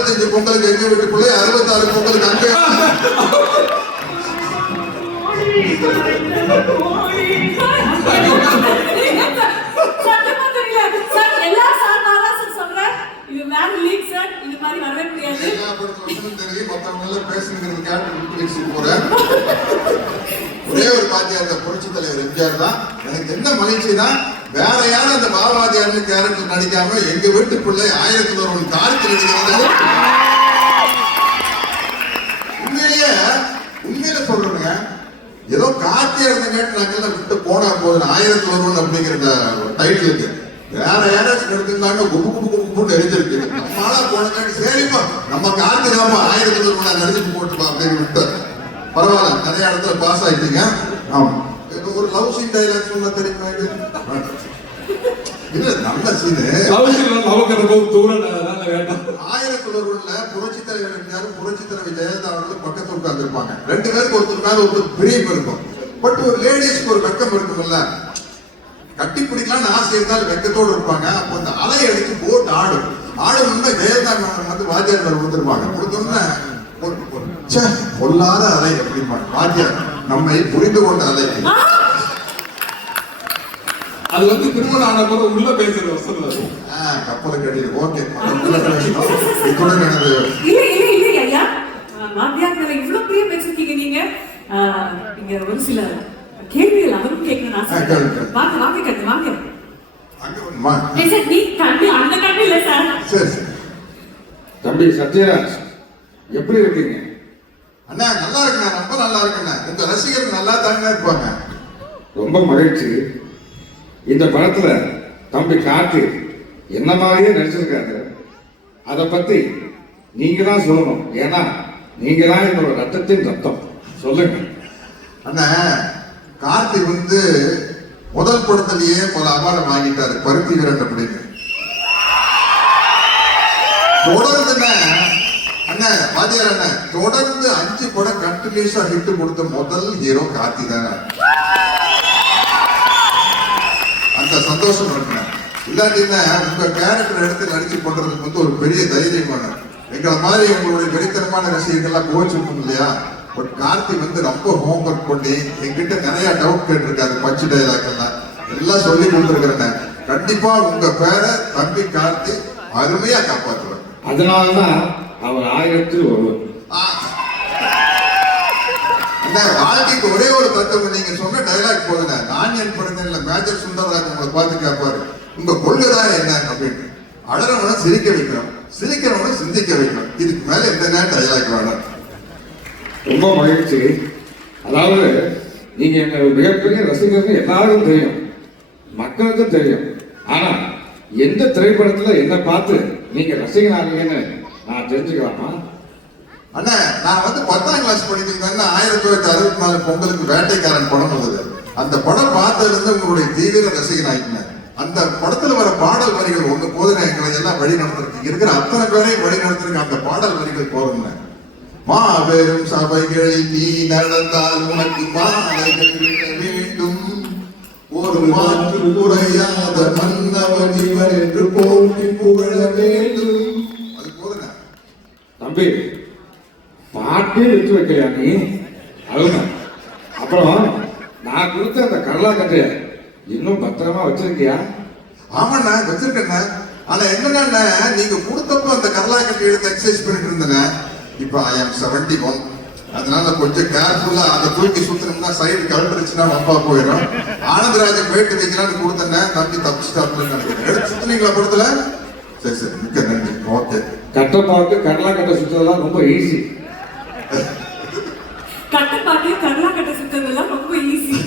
65 பொங்கலுக்கு எங்க வீட்டு பிள்ளை, 66 பொங்கலுக்கு அங்கே. ஒரே ஒரு பாத்தியார் புரட்சி தலைவர் எம்ஜிஆர் தான். எனக்கு என்ன மகிழ்ச்சினா வேற யாரும் அந்த பாவாதியார் கேரக்டர் நடிக்காம எங்க வீட்டு பிள்ளை 1001 காலத்தில் நடிக்கிறது. உண்மையில சொல்றேங்க, ஏதோ கார்த்தியா இருந்த கேட்டு விட்டு போனா போது 1001 அப்படிங்கிற டைட்டிலுக்கு வேற யாராச்சும் எடுத்துருந்தாங்க குப்பு குப்பு குப்புன்னு எரிஞ்சிருக்கு. நம்மளால போனது சரிப்பா நம்ம கார்த்திகாமா 1001 நடிச்சுட்டு போட்டுப்பா அப்படின்னு விட்டு பரவாயில்ல, நிறைய இடத்துல பாஸ் ஆயிட்டீங்க. ஆமா, ஒரு லவ் சீன் டைலாக் சொன்ன தெரியுமா? இல்ல நல்ல சீனு. 1001 புரட்சி தலைவர் எம்ஜிஆரும் புரட்சி தலைவர் ஜெயலலிதா அவர்களும் பக்கத்துல உட்கார்ந்து இருப்பாங்க. 2 பேருக்கு ஒருத்தர் மேல ஒருத்தர் பிரியம் இருக்கும். பட் ஒரு லேடிஸ்க்கு ஒரு வெக்கம் இருக்கும்ல, கட்டி பிடிக்கலாம்னு ஆசை இருந்தாலும் வெக்கத்தோடு இருப்பாங்க. அப்போ அந்த அலை அடிச்சு போட்டு ஆடணும்னா ஜெயலலிதா வந்து வாத்தியார் கொடுத்துருப்பாங்க. கொடுத்தோம்னா பொல்லாத அலை அப்படிம்பாங்க. வாத்தியார் நம்மை புரிந்து கொண்ட அலை. அது வந்து திருமணம் ஆன போது உள்ள பேசுறது வசனம். கப்பலுக்கு அடியில் ஓகே. இத்துடன் எனது ஐயா வாத்தியார் இவ்வளவு பெரிய பேசிருக்கீங்க நீங்க. இங்க ஒரு சில கேள்விகள் அவரும் கேட்கணும். வாங்க வாங்க கட்டு வாங்க. தம்பி சத்யராஜ் எப்படி இருக்கீங்க? அண்ணா நல்லா இருக்கேன், ரொம்ப நல்லா இருக்கேன். உங்க ரசிகர்கள் நல்லா தாங்க இருப்பாங்க. ரொம்ப மகிழ்ச்சி. இந்த படத்துல தம்பி கார்த்தி என்ன மாதிரியே நடிச்சிருக்காரு. அதை பத்தி நீங்க தான் சொல்லணும். ஏன்னா நீங்க தான் என்னோட ரத்தத்தின் ரத்தம். சொல்லுங்க அண்ணா. கார்த்தி வந்து முதல் படத்திலேயே பல அவார்டு வாங்கிட்டாரு, பருத்தி வீரன் அப்படின்னு. தொடர்ந்து அண்ணா வாத்தியார் அண்ணா தொடர்ந்து 5 படம் கண்டினியூஸா ஹிட் கொடுத்த முதல் ஹீரோ கார்த்தி தானே. அந்த சந்தோஷம் இருக்கு. இல்லாட்டின்னா உங்க கேரக்டர் எடுத்து நடிச்சு பண்றதுக்கு வந்து ஒரு பெரிய தைரியம் வேணும். எங்களை மாதிரி உங்களுடைய வெறித்தனமான ரசிகர்கள்லாம் கோச்சிருக்கும் இல்லையா. பட் கார்த்தி வந்து ரொம்ப ஹோம்ஒர்க் பண்ணி என்கிட்ட நிறைய டவுட் கேட்டிருக்காரு. பஞ்சு டைலாக் எல்லாம் சொல்லி கொடுத்துருக்கிறேன். கண்டிப்பா உங்க பேரை தம்பி கார்த்தி அருமையா காப்பாற்றுவார். அதனாலதான் அவர் 1001. வாழ்க்கைக்கு ஒரே ஒரு தத்துவம், நீங்க சொன்ன டைலாக் போதுங்க. நான் என் படத்துல மேஜர் சுந்தரராஜ் உங்களை பார்த்து கேட்பாரு, உங்க கொள்கைதான் என்ன அப்படின்னு. அழறவனை சிரிக்க வைக்கிறோம், சிரிக்கிறவனை சிந்திக்க வைக்கிறோம். இதுக்கு மேல எந்த டைலாக் வேணும். ரொம்ப மகிழ்ச்சி. அதாவது நீங்க எங்க மிகப்பெரிய ரசிகர்கள் எல்லாருக்கும் தெரியும், மக்களுக்கும் தெரியும். ஆனா எந்த திரைப்படத்துல என்ன பார்த்து நீங்க ரசிகனாகீங்கன்னு நான் தெரிஞ்சுக்கலாமா? அண்ணா நான் வந்து 10ஆம் கிளாஸ் படிக்கிறேன். 1964 பொங்கலுக்கு வேட்டைக்காரன் படம் வந்தது. அந்த படம் பார்த்ததுல இருந்து உங்களுடைய தீவிர ரசிகனாகிங்க. அந்த படத்துல வர பாடல் வரிகள் ஒண்ணு போதுன்னு எங்களை எல்லாம் வழி நடத்துறதுக்கு இருக்கிற அத்தனை பேரையும் வழி நடத்துறதுக்கு அந்த பாடல் வரிகள் போதுங்க. மாபெரும் சபைகளில் நீ நடந்தால் உனக்கு மாலைகள் வேண்டும், ஒரு மாற்று குறையாத மன்னவன் இவர் என்று போற்றி புகழ வேண்டும். அது போதுங்க தம்பி. பாட்டே விட்டு வைக்கலையா நீ? அதுங்க அப்புறம் நான் கொடுத்த அந்த கடலா கட்டைய இன்னும் பத்திரமா வச்சிருக்கியா? ஆமாண்ணா வச்சிருக்கேண்ணா. ஆனா என்னன்னா நீங்க கொடுத்தப்ப அந்த கடலா கட்டி எடுத்து எக்ஸசைஸ் பண்ணிட்டு இருந்தேன். இப்ப I am 71. அதனால கொஞ்சம் கேர்ஃபுல்லா அதை தூக்கி சுத்தணும்னா சைடு கலந்துருச்சுன்னா வம்பா போயிடும். ஆனந்தராஜன் வெயிட் வைக்கலான்னு கொடுத்தேன். தம்பி தப்பிச்சுட்டாப்லன்னு நினைக்கிறேன். எடுத்து சுத்தினீங்களா படத்துல? சரி சரி, மிக்க நன்றி. ஓகே. கட்டப்பாக்கு கடலா கட்ட சுத்ததெல்லாம் ரொம்ப ஈஸி. கட்டப்பாக்கு கடலா கட்ட சுத்ததெல்லாம் ரொம்ப ஈஸி.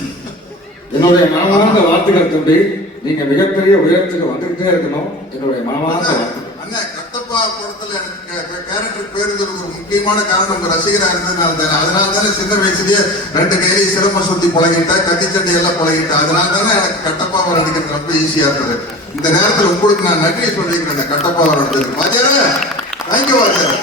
என்னுடைய மனமார்ந்த வாழ்த்துக்கள் தம்பி. நீங்க மிகப்பெரிய உயரத்துக்கு வந்துகிட்டே இருக்கணும். என்னுடைய மனமார்ந்த வாழ்த்துக்கள். அண்ணா கட்டப்பா படத்துல எனக்கு கேரக்டர் பேருந்தது ஒரு முக்கியமான காரணம் உங்க ரசிகரா இருந்ததுனால தானே. அதனால தானே சின்ன வயசுலயே 2 கையிலையும் சிரம சுத்தி பழகிட்டேன், கத்தி சண்டை எல்லாம் பழகிட்டேன். அதனால தானே எனக்கு கட்டப்பாவை நடிக்கிறது ரொம்ப ஈஸியா இருந்தது. இந்த நேரத்தில் உங்களுக்கு நான் நன்றி சொல்லிக்கிறேன். கட்டப்பாவை நடிச்சது வாத்தியாரே. தேங்க்யூ வாத்தியாரே.